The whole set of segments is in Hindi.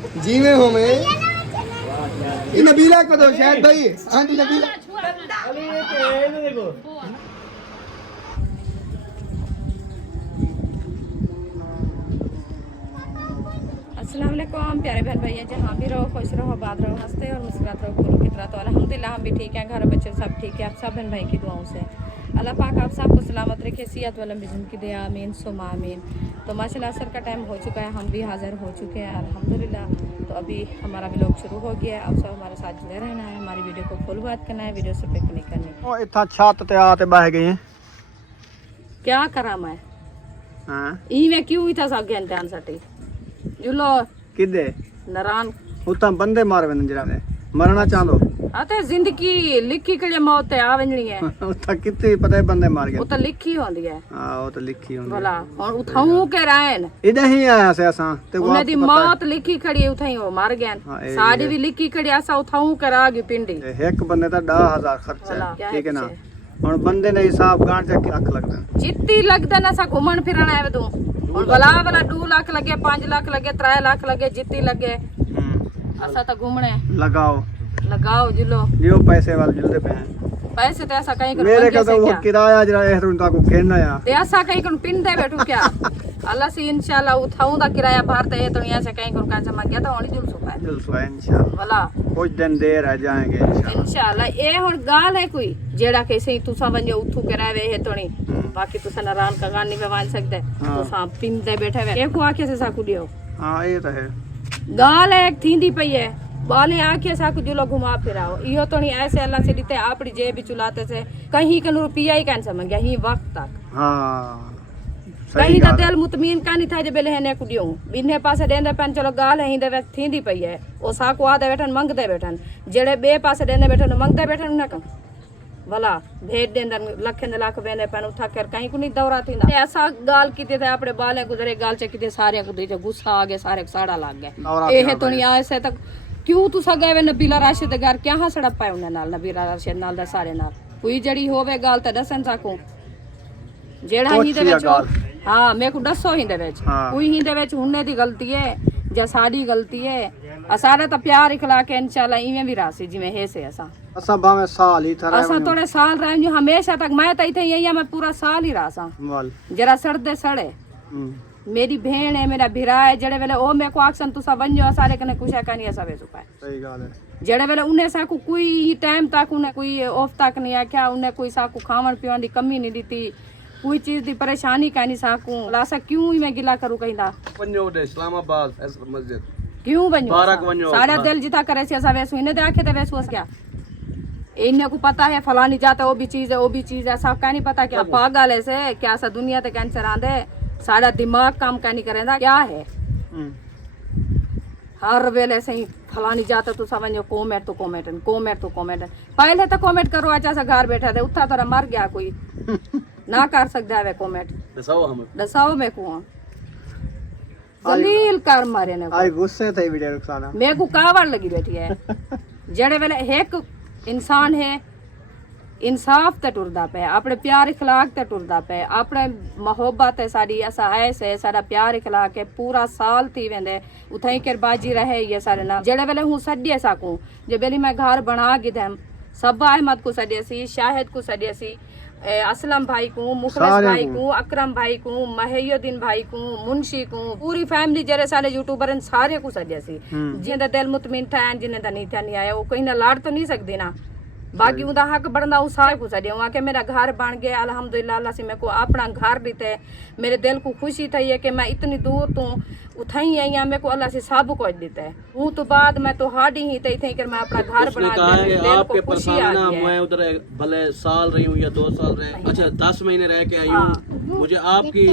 जीवे हो मैं ये नबीला को दो शायद भाई आंटी नबीला अस्सलाम वालेकुम प्यारे बहन भैया, जहाँ भी रहो खुश रहो, आबाद रहो, हंसते और मुस्कुराते रहो, गुरु की तरह। तो अल्हम्दुलिल्लाह हम भी ठीक हैं, घर बच्चे सब ठीक है। आप सब बहन भाई की दुआओं से अल्लाह पाक आप सबको सलामत रखे, सेहत व लंबी ज़िंदगी दे, आमीन सुम्मा आमीन। तो माशाल्लाह असर का टाइम हो चुका है, हम भी हाज़िर हो चुके हैं अल्हम्दुलिल्लाह। तो अभी हमारा व्लॉग शुरू हो गया है। आप सब हमारे साथ जुड़े रहना है, हमारी वीडियो को फुल बात करना है, वीडियो से पिक नहीं करनी। इतना छत ते आते बह गए क्या करा मैं इवें क्यों इतना सा ज्ञान सटी जुलो किदे नारायण उतना बंदे मार वे जरा ने मरना चाहलो अते जिंदगी लिखी कड़े मौत आ वंजनी है उतना कितने पता है बंदे मार गए वो तो लिखी होंदी है। हां वो तो लिखी होंदी भला और उठाऊ के रहन इधर ही आया से असा ते उन्हें दी मौत लिखी खड़ी उठाई वो मर गए। साडी भी लिखी खड़ी असा उठाऊ करा गई पिंडी एक बंदे दा 10000 खर्चा है ठीक है ना। और बंदे ने हिसाब गांठ जा के रख लगदा जित्ती लगदा ना सा घुमन फिरन आवे तू और भला भला 2 लाख लगे 5 लाख लगे 3 लाख लगे जित्ती लगे असा तो घूमने लगाओ जिलो जो पैसे वाले जुलते पे पैसे तो ऐसा कहीं मेरे का तो वो किराया जरा है तुम ताको घेरना या ते ऐसा कहीं कन पिन दे बैठू क्या अल्लाह से इंशाल्लाह उठाऊं दा किराया भरते है तो ऐसे कहीं कन कांचा मांग गया तो होनी जुलसुका इंशाल्लाह भला कुछ दिन देर रह जाएंगे इंशाल्लाह। ए हुन गाल है कोई जेड़ा कैसे तुसा वंजो उठू के रहवे है तोनी बाकी तुसा नारायण का गान नहीं मान सकदे तुसा पिन दे बैठे वे एको आखे से साकू दियो। हां ये तो है गाल है एक थींदी पई है बाले आके साकू जुलो घुमा फिराओ इहो तो नहीं ऐसे अल्लाह से दीते आपड़ी जेब भी चुलाते से कहीं कन रुपया ही कैन समझ गया ही वक्त तक। हां कहीं दा दिल मुतमीन का नहीं था जे बेले हने कुडियो बिने पासे देंदे पन चलो गाल है दे थींदी पई है ओ साकू आदे बैठन मंगदे बैठन जेड़े बे पासे देंदे बैठन मंगदे बैठन न भला भेज देंदन लख लाख वेंदे पन उठा कर कहीं को नहीं दौरा थींदा ऐसा गाल कीते थे आपड़े बाले गुजरे गाल चकीते सारे को दे गुस्सा आ गए सारे साड़ा लग गए एहे तो नहीं ऐसे तक क्यों तू सगे वे नबीला राशिद घर क्या हसड़ा पाए उन्हें नाल नबीला राशिद नाल दा सारे नाल कोई जड़ी होवे गाल ते दसन सकूं जेड़ा ही दे विच हां मैं को दसो ही दे विच कोई ही दे विच हुन्ने दी गलती है या साडी गलती है असारा तो प्यार इखला के इंशाल्लाह इवें भी रासी जिवें है से असा बावे साल ही था असा थोड़े साल रह जो हमेशा तक मैं तो इथे यही मैं पूरा साल ही रासा जरा सड़दे सड़े मेरी बहन है मेरा भिरा है जड़े वेले ओ मैं को आक्सन तुसा वंजो सारे कने कुछ कनी ऐसा वे सुपा सही गाल है जड़े वेले उन्हें साकू कोई टाइम तक उन्हें कोई ऑफ तक नहीं आख्या उन्हें कोई साकू खावन पीवन दी कमी नहीं दीती कोई चीज दी परेशानी कानी साकू लासा क्यों ही मैं गिला करू कहिंदा वंजो दे इस्लामाबाद मस्जिद क्यों वंजो सारा दिल जिता करे से ऐसा वैसो इन्हें दे आखे ते वैसो क्या इन्हें को पता है फलानी जाता वो भी चीज है वो भी चीज है सब का नहीं पता क्या पागल है से क्या सा दुनिया ते कैंसर आंदे सारा दिमाग काम का नहीं करेंदा क्या है हर वेले से ही फलानी जाता तू समझो कमेंट तो कमेंट पहले तो कमेंट करो अच्छा सा घर बैठा थे उठा तोरा मर गया कोई ना कर सकता है कमेंट दसाओ मैं को जलील कर मारे ने आई गुस्से थे वीडियो रुखसाना मैं को कावड़ लगी बैठी है जड़े वेले एक इंसान है इंसाफ ते टुरदा पे अपने प्यार इखलाक ते टुरदा पे अपने मोहब्बत है साडी ऐसा है से सारा प्यार इखलाक है पूरा साल थी वेंदे उथई कर बाजी रहे ये सारे ना जेड़े वेले हूं सड्डे साकू जे बेली मैं घर बना गिदम सब अहमद को सड्डे सी शाहिद को सड्डे सी असलम भाई को मुखलिस भाई को अकरम भाई को महियुद्दीन भाई को मुंशी को पूरी फैमिली जरे सारे यूट्यूबर सारे को सड्डे सी जिंदा दिल मुतमिन था जिन्हें दा नहीं आया वो कहीं ना लाड़ तो नहीं सकदी ना बाकी उदा हक बनदा उ सारे को सडे वहां के मेरा घर बन गया अल्हम्दुलिल्लाह अल्लाह से मेरे को अपना घर दीते मेरे दिल को खुशी थई है कि मैं इतनी दूर तो उठाई आई मेरे को अल्लाह से सब कुछ देता है वो तो बाद मैं तो हाडी ही तई थई कर मैं अपना घर बना दिया आपके परसाना मैं उधर भले साल रही हूं या 2 साल रहे अच्छा 10 महीने रह के आई हूं मुझे आपकी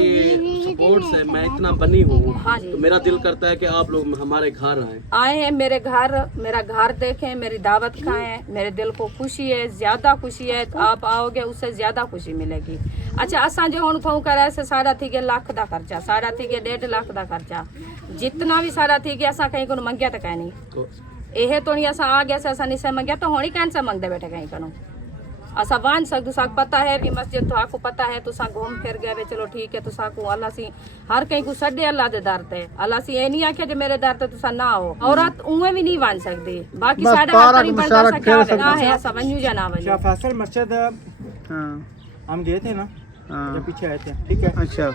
सपोर्ट से मैं इतना बनी हूं तो मेरा दिल करता है कि आप लोग हमारे घर आए हैं मेरा घर देखें मेरी दावत खाएं मेरे दिल को खुशी है ज्यादा खुशी है आप आओगे उससे ज्यादा खुशी मिलेगी। अच्छा असा जो हुण थाऊ करे से सारा थी के लाख दा खर्चा सारा थी के 1.5 लाख दा खर्चा जितना भी सारा थी के असा कहीं को मंगया तो कहीं नहीं एहे तो नहीं असा आ गया से असा नहीं से मंगया तो होनी कैन से मंगदे बैठे कहीं कनो असा वन सकदू साक पता है भी मस्जिद तो आपको पता है तुसा घूम फिर गए वे चलो ठीक है तुसा को अल्लाह सी हर कहीं को सडे अल्लाह दे दर ते अल्लाह सी ए नहीं आखे जे मेरे दर ते तुसा ना हो औरत उवे भी नहीं वन सकदी बाकी बस साडा पारा हर कहीं मुशारक बंदा सा खेल क्या है ऐसा वन्यू या ना वन्यू शाह फैसल मस्जिद हाँ हम गए थे ना, हाँ जब पीछे आए थे, ठीक है। अच्छा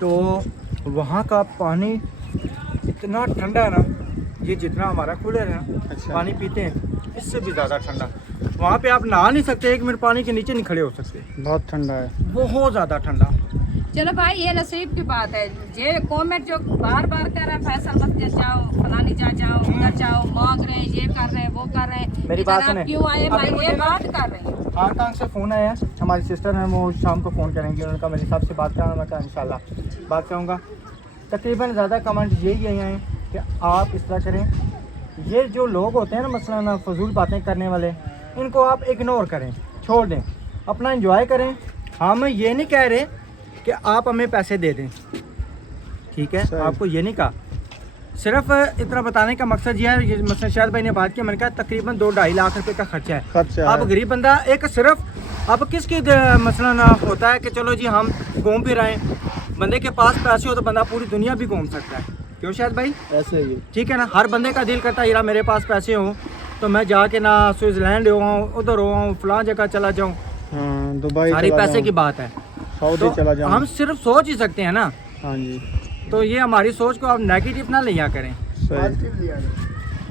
तो वहाँ का पानी इतना ठंडा है ना, ये जितना हमारा कूलर है ना, अच्छा। पानी पीते हैं इससे भी ज़्यादा ठंडा। वहाँ पे आप नहा नहीं सकते, 1 मिनट पानी के नीचे नहीं खड़े हो सकते, बहुत ठंडा है। बहुत ज़्यादा ठंडा। चलो भाई ये नसीब की बात है। ये कॉमेंट जो बार बार कर रहे हैं फैसल मस्जिद जाओ फलानी जाओ उधर जाओ मांग रहे हैं ये कर रहे हैं वो कर रहे हैं, मेरी इधर बात आप सुने। क्यों आए अभी भाई ये मुझे ना- बात कर रहे हैं। हांगकांग से फ़ोन आया, हमारी सिस्टर है, वो शाम को फ़ोन करेंगे, उनका मेरे हिसाब से बात करना, मैं कहा इंशाल्लाह बात करूँगा। तकरीबन ज़्यादा कमेंट यही आए हैं कि आप इस तरह करें, ये जो लोग होते हैं ना मसलन फजूल बातें करने वाले, इनको आप इग्नोर करें, छोड़ दें, अपना एंजॉय करें। हम ये नहीं कह रहे कि आप हमें पैसे दे दें, ठीक है, सही। आपको ये नहीं कहा, सिर्फ इतना बताने का मकसद ये है, ये मसलन शायद भाई ने बात की, मैंने कहा तकरीबन 2-2.5 लाख रुपए का खर्चा है। खर्चा आप है। गरीब बंदा एक सिर्फ अब किसकी मसलन होता है कि चलो जी हम घूम फिर आए, बंदे के पास पैसे हो तो बंदा पूरी दुनिया भी घूम सकता है, क्यों शायद भाई? ऐसे ही ठीक है ना, हर बंदे का दिल करता है यार मेरे पास पैसे हों तो मैं जाके ना स्विट्जरलैंड हो आऊँ, उधर हो आऊँ, फलां जगह चला जाऊँ, हाँ दुबई सारी चला पैसे जाऊं, की बात है। सऊदी तो चला जाऊं। हम सिर्फ सोच ही सकते हैं ना, हाँ जी तो ये हमारी सोच को आप नेगेटिव ना लिया करें। सही।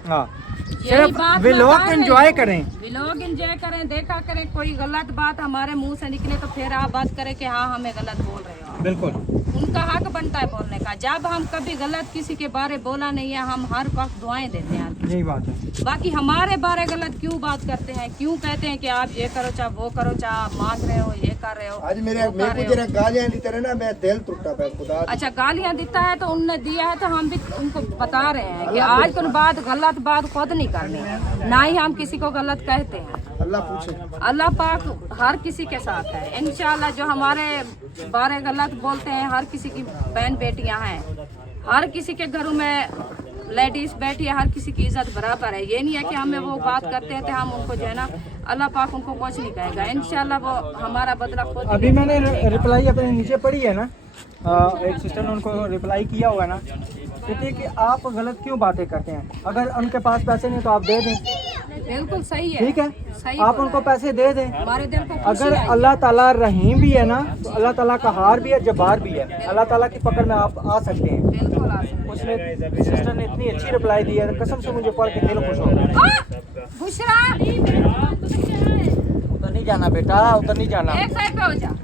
हाँ, यही सिर्फ बात वे मैं लोग कह रही एंजॉय हूँ। करें। वे लोग एंजॉय करें, देखा करें, कोई गलत बात हमारे मुंह से निकले तो फिर आप बात करें कि हाँ हमें गलत बोल रहे हो। बिल्कुल उनका हक बनता है बोलने का। जब हम कभी गलत किसी के बारे बोला नहीं है, हम हर वक्त दुआएं देते हैं। यही बात है। बाकी हमारे बारे गलत क्यों बात करते हैं, क्यों कहते हैं कि आप ये करो चाहे वो करो, चाहे आप मांग रहे हो ये कर रहे हो आज मेरे वो कर मेरे रहे को हो। जरा गालियां दी तरह ना मैं दिल टूटा पे खुदा। अच्छा गालियां देता है तो उनने दिया है तो हम भी उनको बता रहे हैं कि आज कोई बात गलत बात खुद नहीं करनी है, ना ही हम किसी को गलत कहते हैं। अल्लाह पूछे। अल्लाह पाक हर किसी के साथ है इंशाल्लाह। जो हमारे बारे गलत बोलते हैं, हर किसी की बहन बेटियां हैं, हर किसी के घरों में लेडीज बैठी है, हर किसी की इज्जत बराबर है। ये नहीं है कि हमें वो बात करते हैं तो हम उनको जो है ना अल्लाह पाक उनको कुछ नहीं कहेगा, इंशाल्लाह वो हमारा बदला खुद ही अभी लेंगे। मैंने रिप्लाई अपने नीचे पढ़ी है ना, एक सिस्टर ने उनको रिप्लाई किया हुआ है ना, कहते हैं कि आप गलत क्यों बातें करते हैं, अगर उनके पास पैसे नहीं तो आप दे दें, बिल्कुल सही है, ठीक है, सही आप बोला उनको है। पैसे दे दें। हमारे दिल को खुशी अगर आई है। अल्लाह ताला रहीम भी है ना तो अल्लाह ताला का हार भी है, जब्बार भी है, अल्लाह ताला की पकड़ में आप आ सकते हैं। बिल्कुल आ सकते हैं। उसने सिस्टर ने इतनी अच्छी रिप्लाई दी है, कसम से मुझे पढ़ के दिल खुश हो गया। बुशरा उधर नहीं जाना बेटा, उधर नहीं जाना। एक साइड पे हो जा।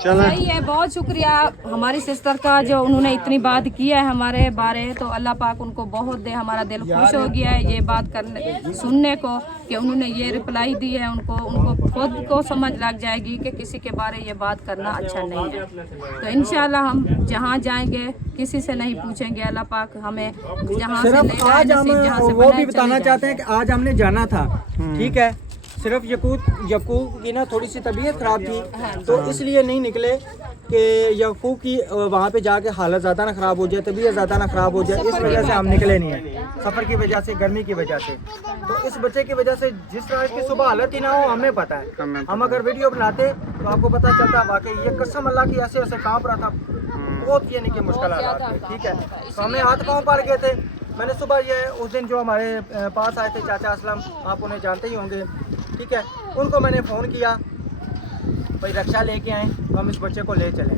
चलें। सही है, बहुत शुक्रिया हमारी सिस्टर का जो उन्होंने इतनी बात किया है हमारे बारे, तो अल्लाह पाक उनको बहुत दे, हमारा दिल खुश हो गया है ये बात करने सुनने को कि उन्होंने ये रिप्लाई दी है। उनको खुद को समझ लग जाएगी कि किसी के बारे ये बात करना अच्छा नहीं है। तो इंशाल्लाह हम जहाँ जाएंगे किसी से नहीं पूछेंगे, अल्लाह पाक हमें जहाँ से ले सिर्फ जाए आज हम नसीब जहाँ से वो बनाए भी चले बताना जाएं। चाहते हैं कि आज हमने जाना था, ठीक है, सिर्फ यकूब की ना थोड़ी सी तबीयत खराब थी तो इसलिए नहीं निकले कि यकूब की वहाँ पे जाके हालत ज़्यादा ना ख़राब हो जाए, तबीयत ज़्यादा ना ख़राब हो जाए, इस वजह से हम निकले नहीं हैं, सफ़र की वजह से, गर्मी की वजह से। तो इस बच्चे की वजह से जिस तरह की सुबह हालत ही ना हो, हमें पता है, हम अगर वीडियो बनाते तो आपको पता चलता वाकई ये कसम अल्लाह की ऐसे ऐसे काँप रहा था, बहुत यानी कि मुश्किल हालात थे, ठीक है। तो हमें हाथ पाँव पड़ गए थे। मैंने सुबह ये उस दिन जो हमारे पास आए थे चाचा असलम, आप उन्हें जानते ही होंगे, ठीक है, उनको मैंने फ़ोन किया भाई रक्षा लेके आए तो हम इस बच्चे को ले चले।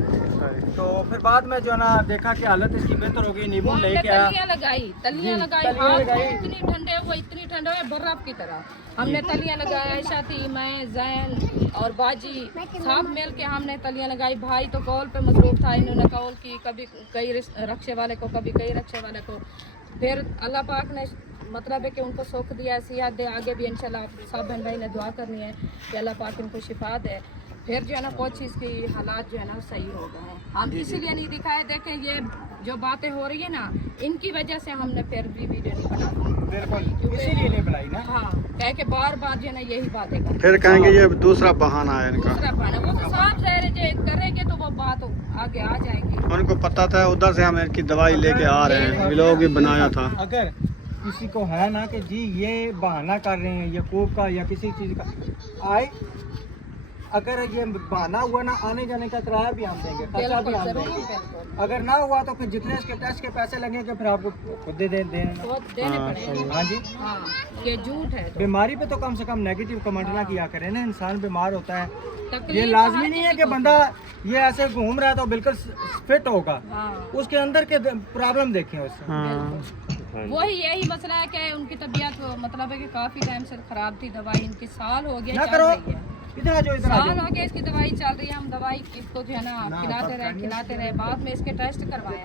तो फिर बाद में जो है ना देखा कि हालत इसकी बेहतर हो गई, नींबू हमने लेके आया, तलियां लगाई, तलियां जी, लगाई, तलियां हाथ लगाई। इतनी ठंडे हुए, इतनी ठंडे हुए बर्फ की तरह। हमने तलियां लगाया, आयशा थी, मैं, जैन और बाजी सब मिल के हमने तलियां लगाई। भाई तो कॉल पे मसरूफ था, इन्होंने कॉल की, कभी कई रक्षे वाले को, कभी कई रक्षे वाले को। फिर अल्लाह पाक ने मतलब है कि उनको सुख दिया, सेहत दे, आगे भी इंशाल्लाह सब बहन भाई ने दुआ करनी है कि अल्लाह पाक इनको शिफा दे। फिर जो है ना कुछ चीज़ की हालात जो है ना सही हो गए हैं। हम इसीलिए नहीं दिखाए, देखें ये जो बातें हो रही है ना इनकी वजह से हमने फिर भी वीडियो नहीं बना। बिल्कुल इसीलिए नहीं बनाई ना। हाँ, कह के बार बार जो है ना यही बातें कर, फिर कहेंगे ये दूसरा बहाना है इनका। दूसरा पाना वो तो साफ रह रहे करेंगे तो वो बात आगे आ जाएगी। उनको पता था उधर से हम इनकी दवाई लेके आ रहे हैं, व्लॉग भी बनाया था। अगर किसी को है ना कि जी ये बहाना कर रहे हैं यकूब का या किसी चीज़ का, आए अगर ये बहाना हुआ ना आने जाने का किराया भी हम देंगे, खर्चा भी हम देंगे। अगर ना हुआ तो फिर जितने इसके टेस्ट के पैसे लगेंगे फिर आपको खुद दे देना। देने पड़ेंगे। हाँ जी, हाँ, ये झूठ है। बीमारी पे तो कम से कम नेगेटिव कमेंट ना किया करें ना। इंसान बीमार होता है, तकलीफ ये लाजमी नहीं है कि बंदा ये ऐसे घूम रहा है तो बिल्कुल फिट होगा। हाँ, उसके अंदर के प्रॉब्लम देखें उससे। हाँ वही यही मसला है कि उनकी तबीयत मतलब है कि काफी टाइम से खराब थी। दवाई इनकी साल हो गया ना चल करो, रही है, इधर आ जाओ, इधर आ साल जाओ। हो गया इसकी दवाई चल रही है। हम दवाई इसको जो है ना खिलाते रहे। बाद में इसके टेस्ट करवाए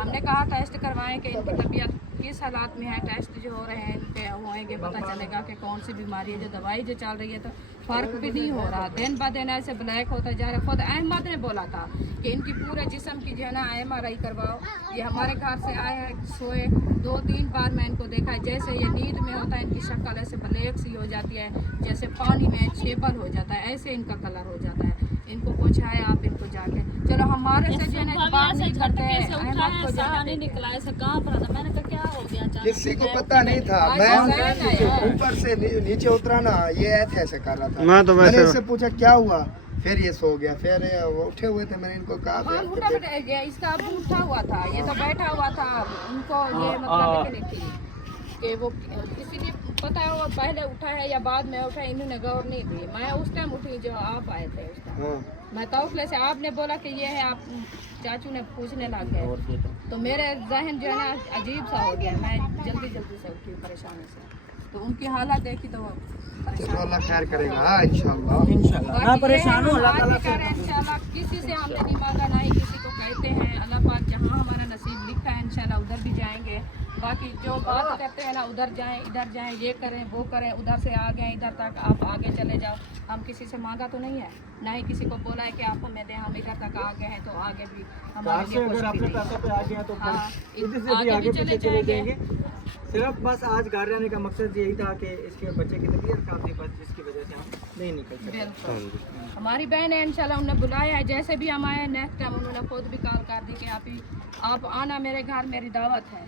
हमने कहा टेस्ट करवाएं कि इनकी तबीयत किस हालात में है। टेस्ट जो हो रहे हैं इनके होएंगे, पता चलेगा कि कौन सी बीमारी है। जो दवाई जो चल रही है तो फर्क भी नहीं हो रहा, दिन ब दिन ऐसे ब्लैक होता जा रहा है। खुद अहमद ने बोला था कि इनकी पूरे जिस्म की जो है ना MRI करवाओ। ये हमारे घर से आए हैं, सोए 2-3 बार मैं इनको देखा है। जैसे ये नींद में होता है इनकी शक्ल ऐसे ब्लैक सी हो जाती है, जैसे पानी में छेपल हो जाता है, ऐसे इनका कलर हो जाता है। इनको पूछाए आप इनको जाके, चलो हमारे से जो है ना बात नहीं करते हैं। अहमद को जाने निकला ऐसे कहाँ पर था, मैंने कहा क्या हो गया किसी को पता नहीं था। मैं ऊपर से नीचे उतरा ना, ये ऐसे कर रहा था। मैं तो मैंने वैसे इससे पूछा क्या हुआ, फिर ये सो गया। फिर वो उठे हुए थे, मैंने इनको कहा हाँ, उठा बैठ गया। इसका अबू उठा हुआ था, ये तो बैठा हुआ था। उनको ये मतलब है कि नहीं थी कि वो इसीलिए पता है वो पहले उठा है या बाद में उठा, इन्होंने गौर नहीं दी। मैं उस टाइम उठी जो आप आए थे उस टाइम। हाँ। मैं तौफले से आपने बोला कि ये है, आप चाचू ने पूछने लग गए तो मेरे जहन जो है ना अजीब सा हो गया। मैं जल्दी से उठी परेशानी से, तो उनकी हालत देखी तो चलो अल्लाह खैर करेगा। हाँ, इंशाल्लाह। इंशाल्लाह ना परेशान हो, अल्लाह ताला से। इंशाल्लाह किसी से हमने नहीं मांगा, ना ही किसी को कहते हैं। अल्लाह पाक जहाँ हमारा नसीब लिखा है इंशाल्लाह उधर भी जाएंगे। बाकी जो बात करते हैं ना उधर जाएं इधर जाएं, ये करें वो करें, उधर से आ गए इधर तक आप आगे चले जाओ। हम किसी से मांगा तो नहीं है, ना ही किसी को बोला है कि आप हमें दें, हम इधर तक आ गए हैं तो आगे भी हमारे लिए कुछ अगर भी अपने नहीं। पैसों पे आ गया तो हाँ, इधर से भी आगे आगे भी चले पीछे चले जाएंगे। जाएंगे। सिर्फ बस आज घर रहने का मकसद यही था कि इसके बच्चे की तबीयत खराब थी, बस जिसकी वजह से हम नहीं निकल सके। बिल्कुल हमारी बहन है इंशाल्लाह, उन्होंने बुलाया है। जैसे भी हम आए नेक्स्ट टाइम उन्होंने खुद भी कॉल कर दी कि आप आना मेरे घर, मेरी दावत है,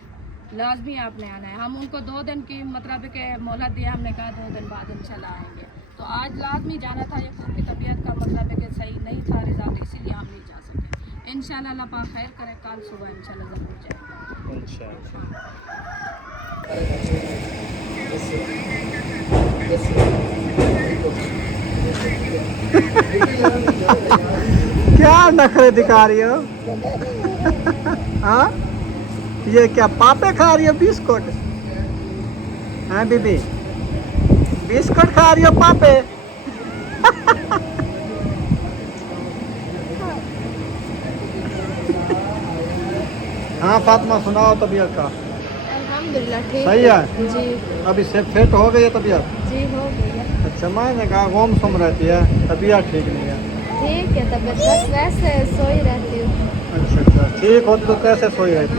लाजमी आपने आना है। हम उनको 2 दिन की मतलब के मोहलत दिया, हमने कहा 2 दिन बाद इंशाल्लाह आएंगे। तो आज लाजमी जाना था, ये उनकी तबीयत का मतलब है कि सही नहीं था रिजल्ट, इसीलिए हम नहीं जा सके। इंशाल्लाह अल्लाह पाक खैर करे, कल सुबह इंशाल्लाह ज़रूर जाएंगे। क्या नखरे दिखा रही हो? हाँ, ये क्या पापे खा रही हो बिस्कुट? हाँ बीबी, बिस्कुट खा रही हो पापे? हाँ फातिमा सुनाओ तबीयत का। अल्हम्दुलिल्लाह ठीक सही है जी अभी से फिट हो गई है तबीयत? जी हो गई है। अच्छा, मैंने कहा गुम सुम रहती है, तबीयत ठीक नहीं है। ठीक है तबीयत, बस वैसे सोई रहती हूँ। अच्छा, ठीक होती तो कैसे सोई रहती?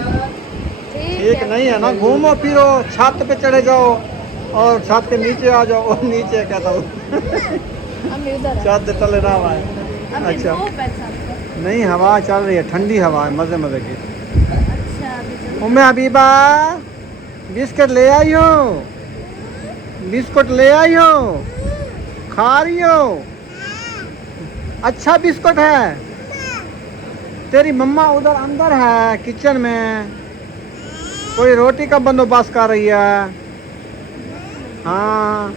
ठीक नहीं है ना, घूमो फिरो, छत पे चढ़े जाओ और छत के नीचे आ जाओ। और नीचे कहता हूँ अम्मी उधर है। छत तले ना आए। अम्मी अच्छा, धूप है छत पे। नहीं हवा चल रही है, ठंडी हवा है, मजे मजे की। अच्छा अभी चलो। उम्मे हबीबा बिस्कुट ले आई हो? बिस्कुट ले आई हो? खा रही हो? अच्छा बिस्कुट है। तेरी मम्मा उधर अंदर है किचन में, कोई रोटी का बंदोबस्त कर रही है। हाँ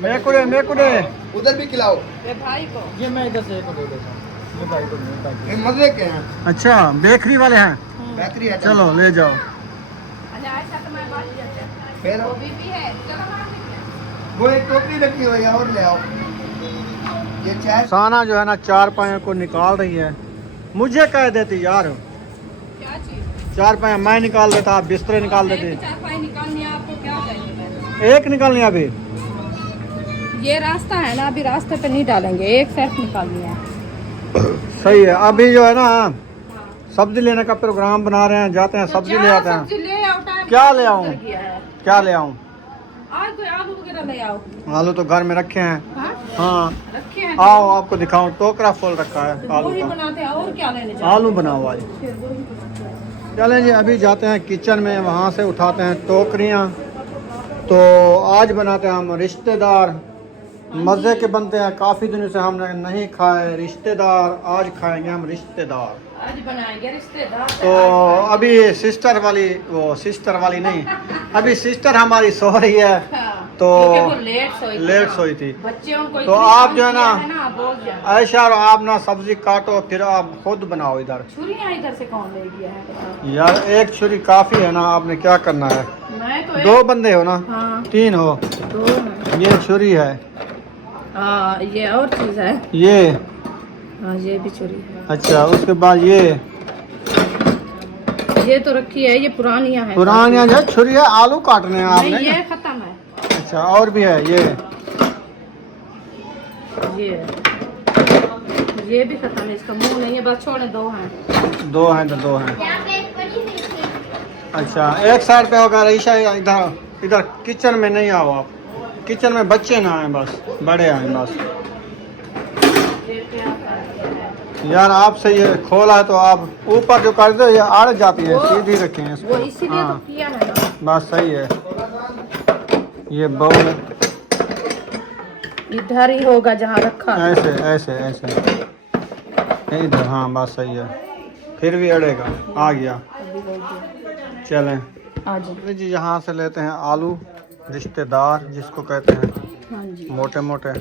मेकुड़े उधर भी खिलाओ। ये भाई को ये मैं इधर से दे देता हूँ, ये भाई को नहीं, भाई को। ये मजे के हैं, अच्छा बेकरी वाले हैं, बेहतरी है। चलो ले जाओ। अच्छा ऐसा तो मैं बात किया था। फिर वो भी है, चलो मार दीजिए। वो एक टोकरी रखी हुई है, और ले आओ। ये चाय साना जो है ना 4 पाया को निकाल रही है। मुझे कह देती यार, क्या चीज? 4 पाया मैं निकाल देता, आप बिस्तरे निकाल देते। 4 निकालनी है आपको, क्या चाहिए? एक निकालनी है अभी। ये रास्ता है ना, अभी रास्ते पे नहीं डालेंगे, एक सेट निकालनी है। सही है। अभी जो है ना सब्जी लेने का प्रोग्राम बना रहे हैं, जाते हैं सब्जी ले आते हैं। ले आओ, टाइम क्या ले आऊं? गया है। क्या ले आऊं? आज कोई आलू वगैरह ले आओ। आलू तो घर में रखे हैं। हाँ? हाँ रखे हैं। आओ आपको दिखाऊं, टोकरा फुल रखा है आलू वही का। बनाते हैं, और क्या लेने जाओ? आलू बनाओ आज। चलें जी, अभी जाते हैं किचन में, वहाँ से उठाते हैं टोकरियाँ। तो आज बनाते हैं हम रिश्तेदार। मज़े के बनते हैं, काफ़ी दिनों से हमने नहीं खाए। रिश्तेदार, आज खाएंगे हम रिश्तेदार। आज बनाएंगे रिश्तेदार। तो अभी सिस्टर वाली, वो सिस्टर वाली नहीं, अभी सिस्टर हमारी सो रही है, तो क्योंकि वो लेट सोई थी। बच्चे उनको तो इतनी आप जो है काम ना, किया है बहुत ज्यादा। ऐशा और आप ना सब्जी काटो, फिर आप खुद बनाओ इधर। छुरियां इधर से कौन ले गया है? यार एक छुरी काफ़ी है ना, आपने क्या करना है? मैं तो दो बंदे हो ना? हाँ 3 हो। दो हैं। ये छुरी है, हाँ ये और चीज है। ये हाँ ये भी छुरी है। अच्छा, उसके बाद ये तो रखी है, ये पुरानियां है। पुरानी जो छुरी है, आलू काटने हैं नहीं आपने। ये खत्म है। अच्छा, और भी है ये भी खत्म है, इसका मुंह नहीं है, बस छोड़े। दो हैं। दो हैं। अच्छा, एक साइड पे होगा ईशा, इधर किचन में नहीं आओ आप। किचन में बच्चे ना आए, बस बड़े आए बस। यार आपसे ये खोला है तो आप ऊपर जो कर दो, ये आड़ जाती है, सीधी रखें वो इसको। इसीलिए तो किया है ना। बस सही है। ये बाउल इधर ही होगा जहाँ रखा था। ऐसे इधर, हाँ बस सही है। फिर भी अड़ेगा, आ गया। चलें आज जी, यहाँ से लेते हैं आलू रिश्तेदार जिसको कहते हैं, हाँ जी। मोटे मोटे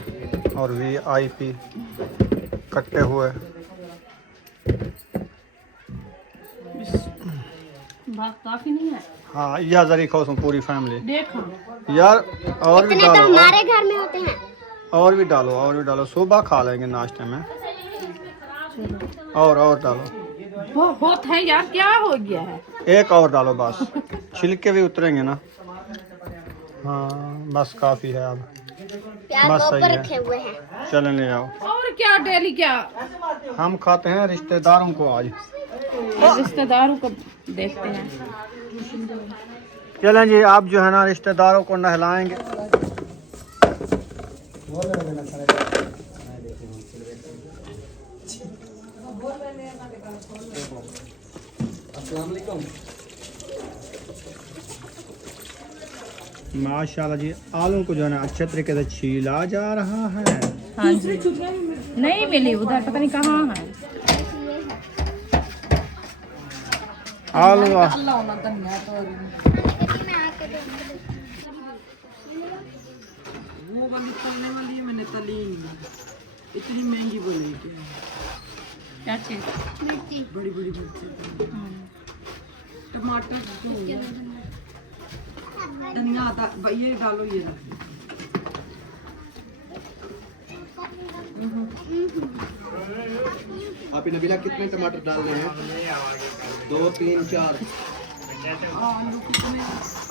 और VIP कट्टे हुए। बात काफी नहीं है। हाँ, या जरी खाओ उसमें पूरी फैमिली। देखो यार और भी डालो, हमारे घर में होते हैं। और भी डालो, सुबह खा लेंगे नाश्ते में। और डालो, बहुत है यार, क्या हो गया है? एक और डालो बस, छिलके भी उतरेंगे ना। हाँ बस काफ़ी है अब, बस सही है। हुए हैं। चलें ले आओ। और क्या डेली क्या हम खाते हैं रिश्तेदारों को आज। रिश्तेदारों को देखते हैं। चलें जी, आप जो है ना रिश्तेदारों को नहलाएंगे। माशाल्लाह जी, आलू को जो है ना अच्छे तरीके से छीला जा रहा है। हाँ जी, नहीं मिली उधर, पता नहीं कहाँ है। आलू वो वाली तलने वाली है, मैंने तली ही नहीं। इतनी महंगी बोली क्या चीज? बड़ी मिर्ची, टमाटर, धनिया आता, ये डालो, ये आप नबीला कितने टमाटर डालने हैं? 2 3 4।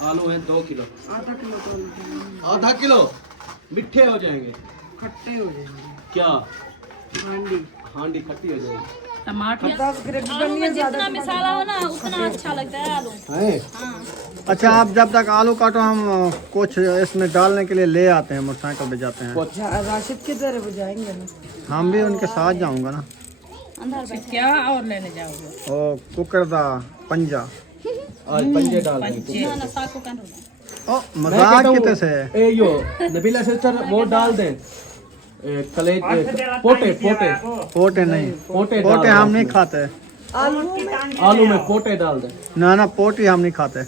आलू हैं 2 किलो। आधा किलो मिठे हो जाएंगे, खट्टे हो जाएंगे। क्या हांडी खट्टी हो जाएगी। टमाटर 10 ग्रेवी में जितना मसाला हो ना उतना अच्छा लगता है आलू। अच्छा, आप जब तक आलू काटो, हम कुछ इसमें डालने के लिए ले आते हैं, मोटरसाइकिल पे जाते हैं। राशिद किधर है, वो जाएंगे ना। हम भी उनके साथ जाऊंगा ना। क्या और लेने जाओगे? ओ कुकर दा पंजा, आज पंजे डाल देंगे। ओ मजाक कितने से है? ए यो नबीला सिस्टर वो डाल दें, कलेज, पोटे नहीं, पोटे हम नहीं खाते। आलू में पोटे डाल दें। ना पोटी हम नहीं खाते।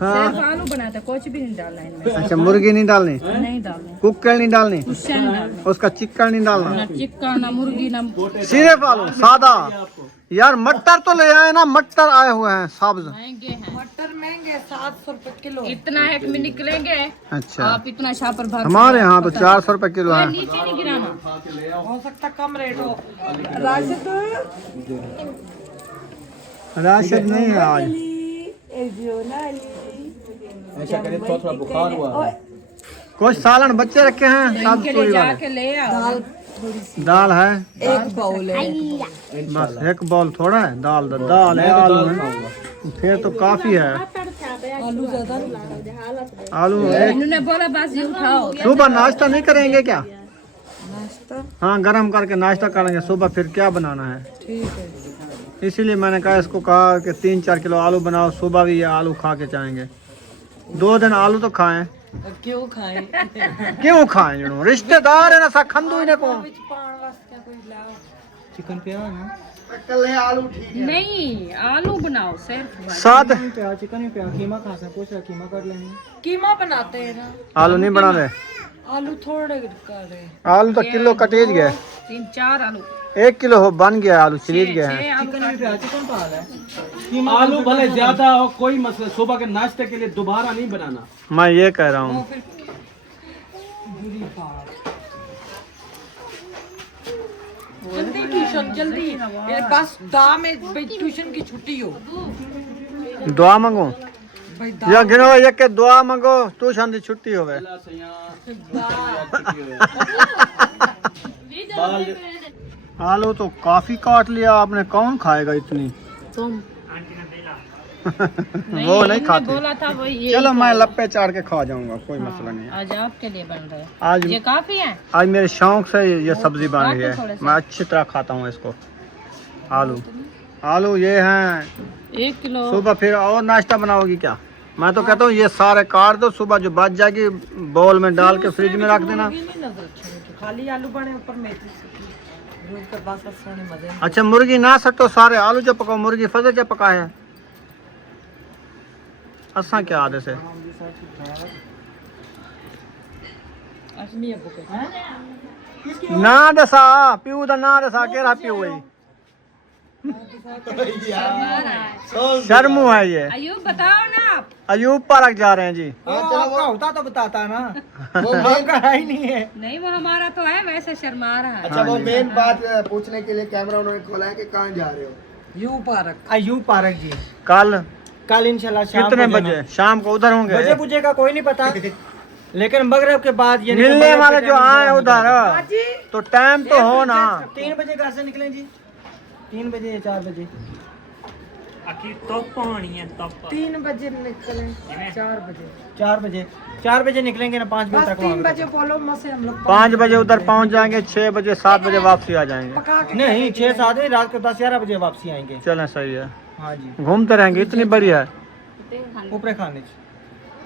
हाँ, आलू बनाते, कुछ भी नहीं डालना इनमें। अच्छा, मुर्गी नहीं डालनी, नहीं डालना, कुकर नहीं डालनी, कुछ नहीं डालना, उसका चिक्कड़ नहीं डालना, ना चिक्का ना मुर्गी ना। सिर्फ आलू सादा। यार मटर तो ले आए ना, मटर आए हुए हैं सब्ज। महंगे हैं मटर, महंगे 700 रुपए किलो। इतना एक में निकलेंगे। अच्छा, आप इतना छापर भर। हमारे यहाँ तो 400 रुपए किलो है। नीचे नहीं गिराना। हो सकता कम रेट हो। राशिद राशिद नहीं है आज। ऐसा करें, थोड़ा बुखार हुआ है। कुछ सालन बच्चे रखे हैं, सब इनके चोरी लिए वाले। जाके ले आओ। दाल है, एक बाउल है। बस एक बॉल थोड़ा है, दाल है, आलू है, फिर तो काफी है। आलू ज्यादा आलू एक। इन्होंने बोला बस ये उठाओ। सुबह नाश्ता नहीं करेंगे क्या? नाश्ता हाँ, गरम करके नाश्ता करेंगे सुबह, फिर क्या बनाना है। ठीक है। इसीलिए मैंने कहा, इसको कहा कि 3-4 किलो आलू बनाओ, सुबह भी ये आलू खा के जाएंगे। 2 दिन आलू तो खाएं। क्यों खाएं? क्यों खाएं जणो रिश्तेदार है ना सा खंदू ही ने को चिकन पे ना कल है आलू ठीक है। नहीं आलू बनाओ सिर्फ साद पे चिकन ही पे कीमा खा सकते पूछ कीमा कर लेंगे। कीमा बनाते हैं ना, आलू नहीं बना दे। आलू थोड़े कर रहे। आलू तो किलो कटेज गए। 3-4 आलू 1 किलो हो बन गया आलू चलीज गए हैं। 6 आलू चिकन भी पे चिकन पाल है। आलू भले ज्यादा हो कोई मसला, सुबह के नाश्ते के लिए दोबारा नहीं बनाना। मैं ये कह रहा हूँ जल्दी ट्यूशन जल्दी, मेरे पास दा में भाई ट्यूशन की छुट्टी हो दुआ मांगो भाई या गिनो ये के दुआ मांगो तू शांति छुट्टी होवे। आलू तो काफी काट लिया आपने, कौन खाएगा इतनी? तुम वो नहीं खाते। बोला था वो ये चलो मैं लप्पे चाट के खा जाऊंगा, कोई मसला नहीं है। आज आपके लिए बन रहा है। आज ये काफी है। आज मेरे शौक से ये सब्जी बन रही थोड़े है, से। मैं अच्छी तरह खाता हूँ इसको। आलू आलू ये हैं। 1 किलो सुबह फिर और नाश्ता बनाओगी क्या? मैं तो कहता हूँ ये सारे काट दो, सुबह जो बच जाएगी बाउल में डाल के फ्रिज में रख देना। खाली आलू बने ऊपर मेथी रोज का बस सोने मजे। अच्छा मुर्गी ना सटो, सारे आलू जो पकाओ, मुर्गी फजल जो पकाए है असा क्या आदत है? असमी अबू के ना दसा प्यू दा ना दसा केरा प्यू है शर्मू है ये। अयूब बताओ ना आप। अयूब पार्क जा रहे हैं जी। आपका होता तो बताता ना, वो आपका है ही नहीं है। नहीं वो हमारा तो है, वैसे शर्मा रहा है। अच्छा वो मेन बात पूछने के लिए कैमरा उन्होंने खोला है कि कहाँ जा रहे हो? यू पार्क अयूब पार्क जी कल इंशाल्लाह शाम कितने को बजे? जाना। शाम को उधर होंगे। बजे बुझे का कोई नहीं पता, लेकिन मगरब के बाद ये मिलने वाले जो आए उधर तो टाइम तो हो ना। 3 बजे घर से निकलें जी, 3 बजे या 4 बजे। 3 बजे निकले 4 बजे 4 बजे निकलेंगे ना, 5 बजे बस तक 3 वहाँ बजे बोलो मसे हम लोग 5 बजे उधर पहुंच जाएंगे, 6 बजे 7 बजे वापसी आ जाएंगे। पका के नहीं 6-7 बजे रात को 10-11 बजे वापसी आएंगे। चलें सही है, हाँ जी, घूमते रहेंगे। इतनी बढ़िया है। ऊपरे खाने जी।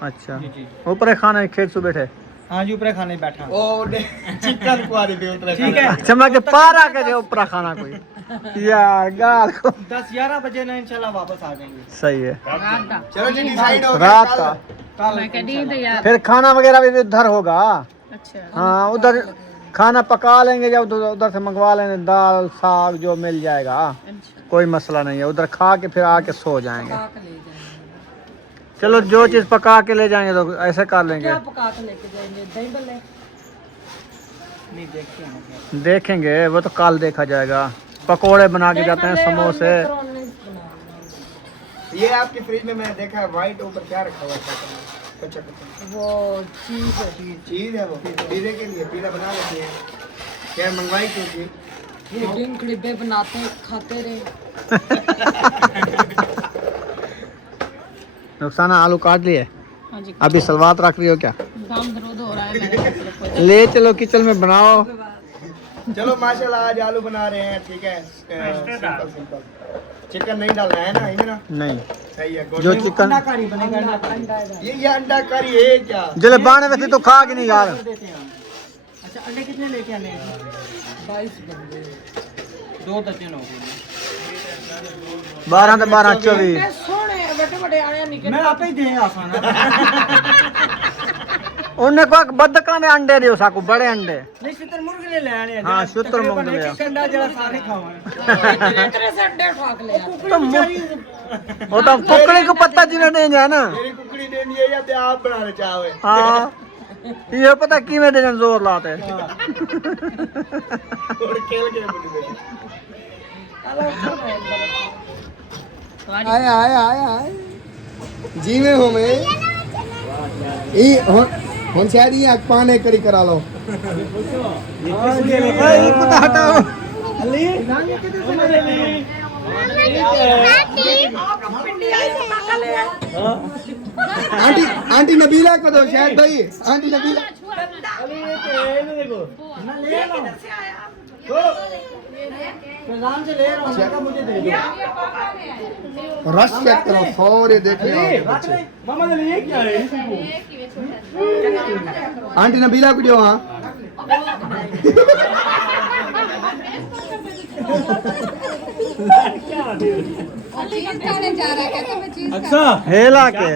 अच्छा जी जी, ऊपर खाना खेत से बैठे। हाँ जी, ऊपरे खाने बैठा। ओ चिकन कुआरी भी उतरे। ठीक है, अच्छा मैं के पारा के जो ऊपर खाना कोई यार गाल को 10-11 बजे ना इंशाल्लाह वापस आ जाएंगे। सही है। रात का चलो जी डिसाइड हो गया रात कल। का कल मैं कह दी तो यार। फिर खाना वगैरह भी उधर होगा। अच्छा हाँ उधर खाना पका लेंगे, जब उधर से मंगवा लेंगे दाल साग जो मिल जाएगा, अच्छा कोई मसला नहीं है। उधर खा के फिर आके सो जाएंगे। पका के ले जाएंगे। चलो जो चीज पका के ले जाएंगे तो ऐसे कर लेंगे। क्या पका के लेके जाएंगे? दही बल्ले नहीं देखते हैं। देखेंगे वो तो कल देखा जाएगा। पकोड़े बना के जाते हैं, समोसे। ये आपकी फ्रिज में मैंने देखा है व्हाइट ऊपर क्या रखा हुआ है? कच्चा कच्चा वो चीज है। चीज है वो पीने के लिए, पीला बना लेते हैं क्या? मंगवाई क्यों थी? ये ड्रिंक डिब्बे बनाते खाते रहे। नुकसाना आलू काट लिए, हाँ जी अभी सलवात रख रही हो क्या? काम दर्द हो रहा है मेरे। ले चलो किचन में बनाओ। चलो माशाल्लाह आज आलू बना रहे हैं, ठीक है। सिंपल सिंपल चिकन नहीं डालना है ना इनमें ना? नहीं सही है। जो चिकन अंडा करी बनेगा, अंडा करी ये अंडा करी है क्या? जले बाने वैसे तो खा के नहीं यार। देते हैं। अच्छा अंडे कितने लेके आने हैं? 22 बंदे 2 दर्जन हो गए। 12 तो 12 24। सोने बड़े बड़े आने निकल। मैं आप ही दे आसान उन्हें को बदका ने अंडे दियो साकू, बड़े अंडे। नहीं शुतर मुर्ग ले आने हैं। हाँ, शुतर मुर्ग ले आ। अंडा जरा सारे खाओ। तेरे से अंडे ठाक ले यार। वो तो कुकड़ी को पत्ता जीने दे जाए ना। मेरी कुकड़ी देनी है या ते आप बनाना चाहोगे? हाँ ये पता की में देने जोर लाते। और खेल के बोली आया आया आया आया जी में हो मैं ई हम शायद ये पाने करी करा लो। हटाओ आंटी आंटी नबीला को दो शायद भाई। आंटी नबीला फैजान से ले रहा हूँ, मैंने कहा मुझे दे दो। रश चेक करो, सारे देख रहे हो बच्चे। मामा ने ये क्या है? आंटी नबीला को दियो हाँ। अच्छा हेला के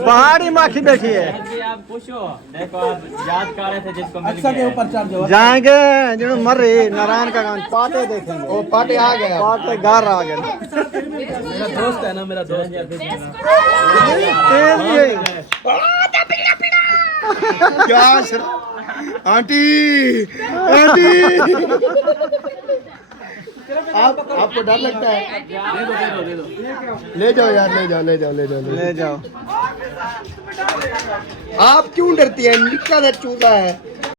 पहाड़ी माखी बैठी है। आप पूछो, देखो आप याद कर रहे थे जिसको अच्छा के ऊपर चढ़ जाओ। जाएंगे जिन्होंने मर रही नारायण का गान पाटे देखेंगे। ओ पाटे आ गया। पाटे घर आ गए। मेरा दोस्त है ना, मेरा दोस्त है। क्या आंटी आंटी आपको डर लगता है? दे दो। ले जाओ यार, ले जाओ ले जाओ ले जाओ ले जाओ। आप क्यों डरती है? निक्का सा चूजा है।